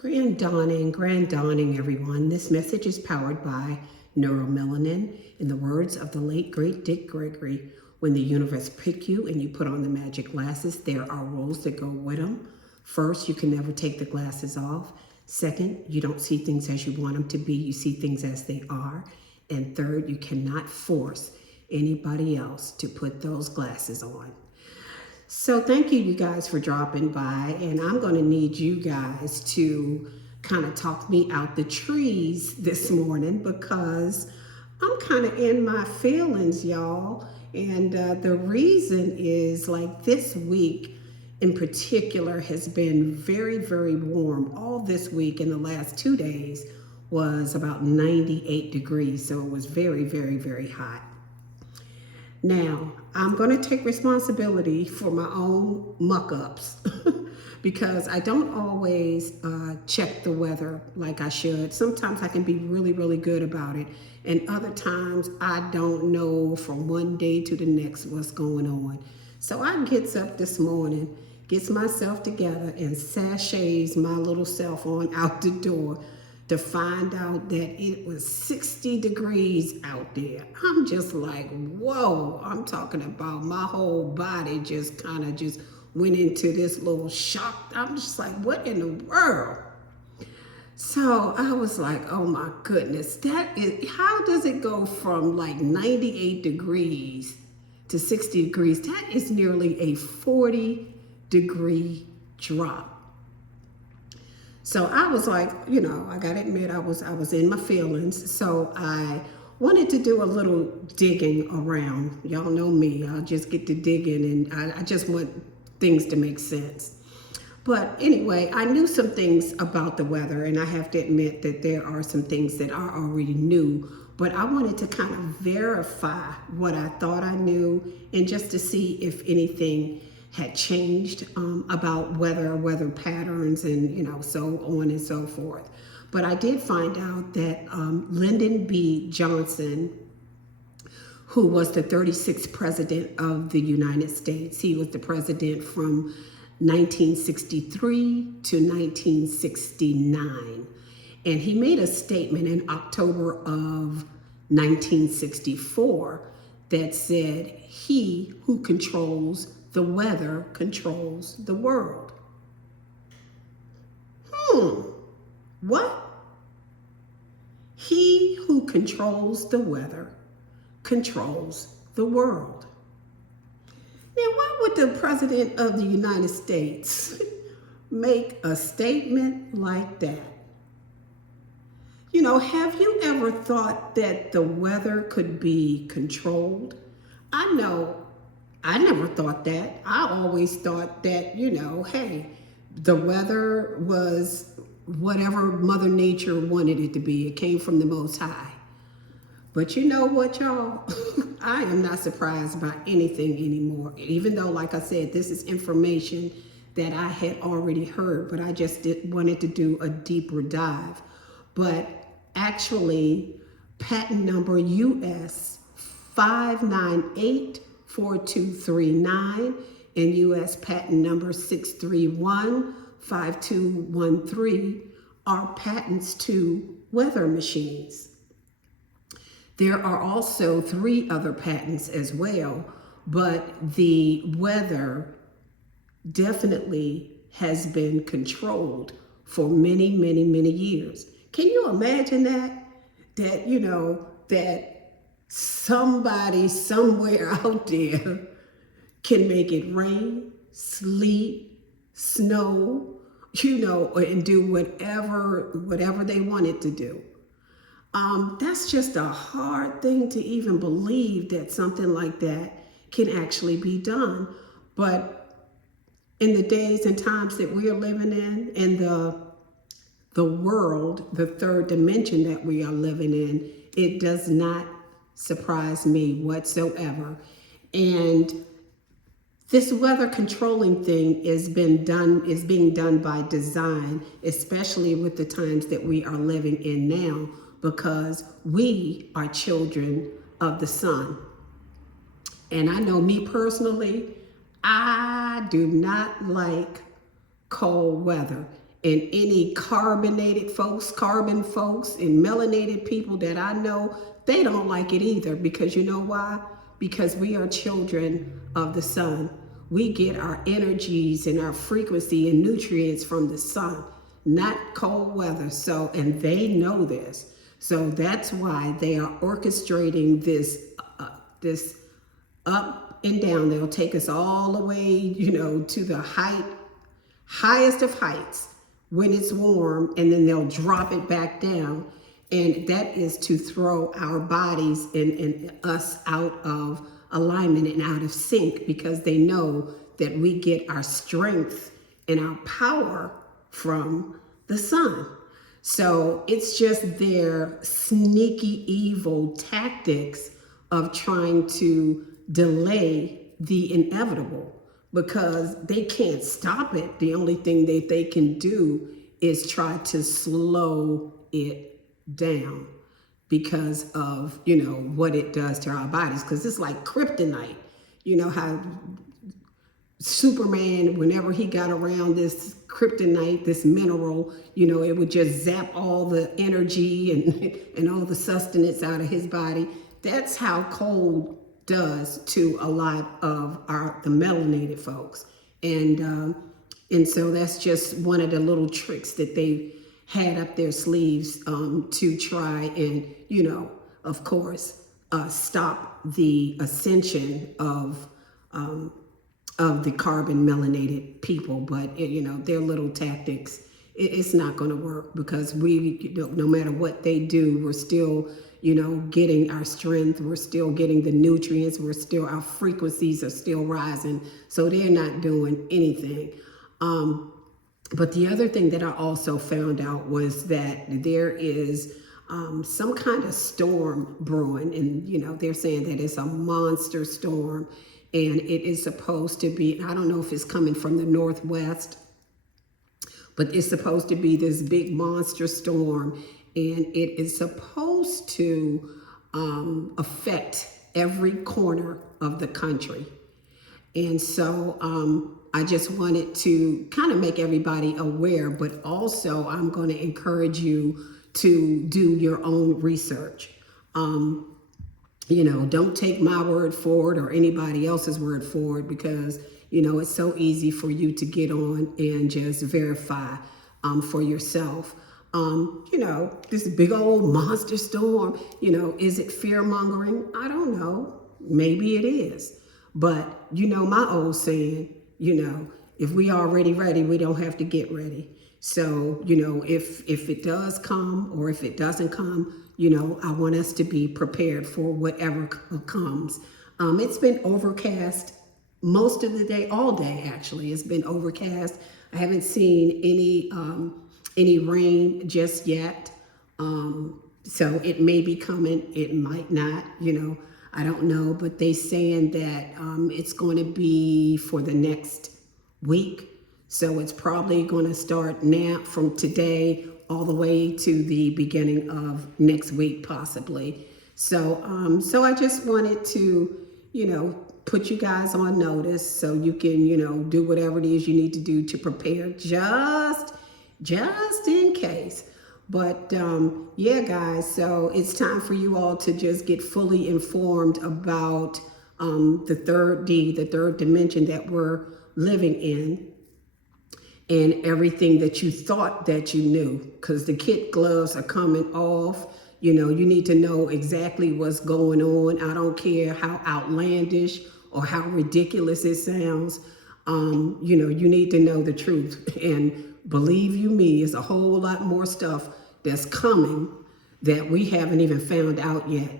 Grand dawning, everyone. This message is powered by neuromelanin. In the words of the late, great Dick Gregory, when the universe pick you and you put on the magic glasses, there are rules that go with them. First, you can never take the glasses off. Second, you don't see things as you want them to be. You see things as they are. And third, you cannot force anybody else to put those glasses on. So thank you guys for dropping by, and I'm going to need you guys to kind of talk me out the trees this morning because I'm kind of in my feelings, y'all. And the reason is like this week in particular has been very, very warm. All this week in the last 2 days was about 98 degrees, so it was very, very, very hot. Now, I'm going to take responsibility for my own muck-ups because I don't always check the weather like I should. Sometimes I can be really, really good about it. And other times I don't know from one day to the next what's going on. So I gets up this morning, gets myself together and sashays my little self on out the door to find out that it was 60 degrees out there. I'm just like, whoa, I'm talking about my whole body just kind of just went into this little shock. I'm just like, what in the world? So I was like, oh my goodness, how does it go from like 98 degrees to 60 degrees? That is nearly a 40-degree drop. So I was like, I gotta admit, I was in my feelings. So I wanted to do a little digging around. Y'all know me, I'll just get to digging and I just want things to make sense. But anyway, I knew some things about the weather, and I have to admit that there are some things that I already knew, but I wanted to kind of verify what I thought I knew and just to see if anything had changed about weather patterns and so on and so forth. But I did find out that Lyndon B. Johnson, who was the 36th president of the United States, he was the president from 1963 to 1969. And he made a statement in October of 1964 that said, "He who controls the weather controls the world." What? He who controls the weather controls the world. Now, why would the President of the United States make a statement like that? Have you ever thought that the weather could be controlled? I know I never thought that. I always thought that, hey, the weather was whatever Mother Nature wanted it to be. It came from the Most High. But you know what, y'all? I am not surprised by anything anymore. Even though, like I said, this is information that I had already heard, but I just wanted to do a deeper dive. But actually, patent number US 5984239 and US patent number 6315213 are patents to weather machines. There are also 3 other patents as well, but the weather definitely has been controlled for many, many, many years. Can you imagine that? That somebody somewhere out there can make it rain, sleet, snow, and do whatever they want it to do. That's just a hard thing to even believe that something like that can actually be done. But in the days and times that we are living in the world, the third dimension that we are living in, it does not surprise me whatsoever. And this weather controlling thing is being done by design, especially with the times that we are living in now, because we are children of the sun. And I know me personally, I do not like cold weather. And any carbonated folks, carbon folks, and melanated people that I know, they don't like it either. Because you know why? Because we are children of the sun. We get our energies and our frequency and nutrients from the sun, not cold weather. So, and they know this. So that's why they are orchestrating this up and down. They'll take us all the way, to the highest of heights when it's warm, and then they'll drop it back down. And that is to throw our bodies and us out of alignment and out of sync, because they know that we get our strength and our power from the sun. So it's just their sneaky, evil tactics of trying to delay the inevitable, because they can't stop it. The only thing that they can do is try to slow it down because of, what it does to our bodies. Because it's like kryptonite. You know how Superman, whenever he got around this kryptonite, this mineral, it would just zap all the energy and all the sustenance out of his body. That's how cold does to a lot of the melanated folks. And so that's just one of the little tricks that they had up their sleeves to try and, of course, stop the ascension of the carbon melanated people. But, their little tactics, it's not going to work, because we, no matter what they do, we're still, getting our strength. We're still getting the nutrients. Our frequencies are still rising. So they're not doing anything. But the other thing that I also found out was that there is some kind of storm brewing, and they're saying that it's a monster storm, and it is supposed to be, I don't know if it's coming from the northwest, but it's supposed to be this big monster storm, and it is supposed to affect every corner of the country. And so I just wanted to kind of make everybody aware, but also I'm going to encourage you to do your own research. Don't take my word for it or anybody else's word for it, because, it's so easy for you to get on and just verify for yourself. This big old monster storm, is it fear mongering? I don't know. Maybe it is. But my old saying, if we already ready, we don't have to get ready. So, if it does come or if it doesn't come, I want us to be prepared for whatever comes. It's been overcast most of the day, all day actually. It's been overcast. I haven't seen any rain just yet. So it may be coming, it might not, I don't know, but they saying that it's going to be for the next week. So it's probably going to start now from today all the way to the beginning of next week, possibly. So I just wanted to, put you guys on notice so you can, do whatever it is you need to do to prepare just in case. But yeah, guys, so it's time for you all to just get fully informed about the third D, the third dimension that we're living in, and everything that you thought that you knew, because the kid gloves are coming off. You need to know exactly what's going on. I don't care how outlandish or how ridiculous it sounds. You need to know the truth. And believe you me, it's a whole lot more stuff that's coming that we haven't even found out yet.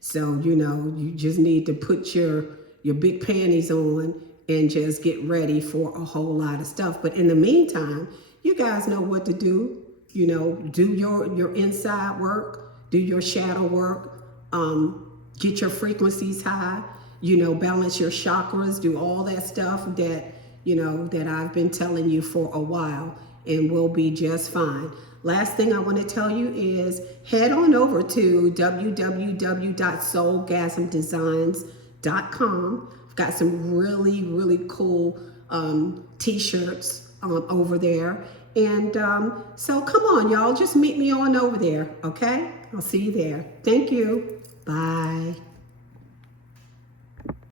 So, you just need to put your big panties on and just get ready for a whole lot of stuff. But in the meantime, you guys know what to do. Do your inside work, do your shadow work, get your frequencies high, balance your chakras, do all that stuff that, that I've been telling you for a while, and we'll be just fine. Last thing I want to tell you is head on over to www.soulgasmdesigns.com. I've got some really, really cool t-shirts over there. And so come on, y'all, just meet me on over there, okay? I'll see you there. Thank you. Bye.